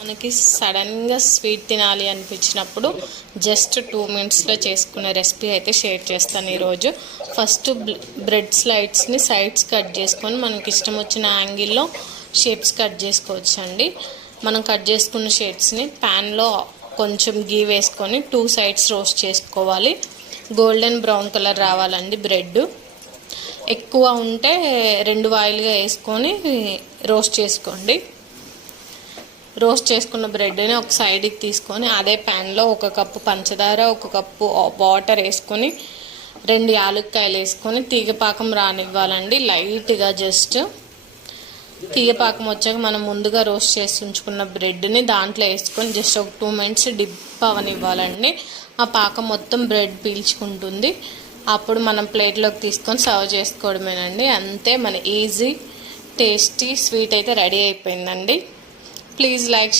మనకి సడన్గా స్వీట్ తినాలి అనిపించినప్పుడు జస్ట్ 2 మినిట్స్లో చేసుకునే రెసిపీ అయితే షేర్ చేస్తాను ఈరోజు. ఫస్ట్ బ్రెడ్ స్లైడ్స్ని సైడ్స్ కట్ చేసుకొని మనకి ఇష్టం వచ్చిన యాంగిల్లో షేప్స్ కట్ చేసుకోవచ్చండి. మనం కట్ చేసుకున్న షేప్స్ని ప్యాన్లో కొంచెం గీ వేసుకొని 2 సైడ్స్ రోస్ట్ చేసుకోవాలి. గోల్డెన్ బ్రౌన్ కలర్ రావాలండి. బ్రెడ్ ఎక్కువ ఉంటే 2 వాయిల్గా వేసుకొని రోస్ట్ చేసుకోండి. రోస్ట్ చేసుకున్న బ్రెడ్ని ఒక సైడ్కి తీసుకొని అదే ప్యాన్లో 1 కప్పు పంచదార, 1 కప్పు వాటర్ వేసుకొని 2 యాలక్కాయలు వేసుకొని తీగపాకం రానివ్వాలండి. లైట్గా జస్ట్ తీగపాకం వచ్చాక మనం ముందుగా రోస్ట్ చేసి ఉంచుకున్న బ్రెడ్ని దాంట్లో వేసుకొని జస్ట్ ఒక 2 మినిట్స్ డిప్ అవనివ్వాలండి. ఆ పాకం మొత్తం బ్రెడ్ పీల్చుకుంటుంది. అప్పుడు మనం ప్లేట్లోకి తీసుకొని సర్వ్ చేసుకోవడమేనండి. అంతే, మన ఈజీ టేస్టీ స్వీట్ అయితే రెడీ అయిపోయిందండి. Please like, share.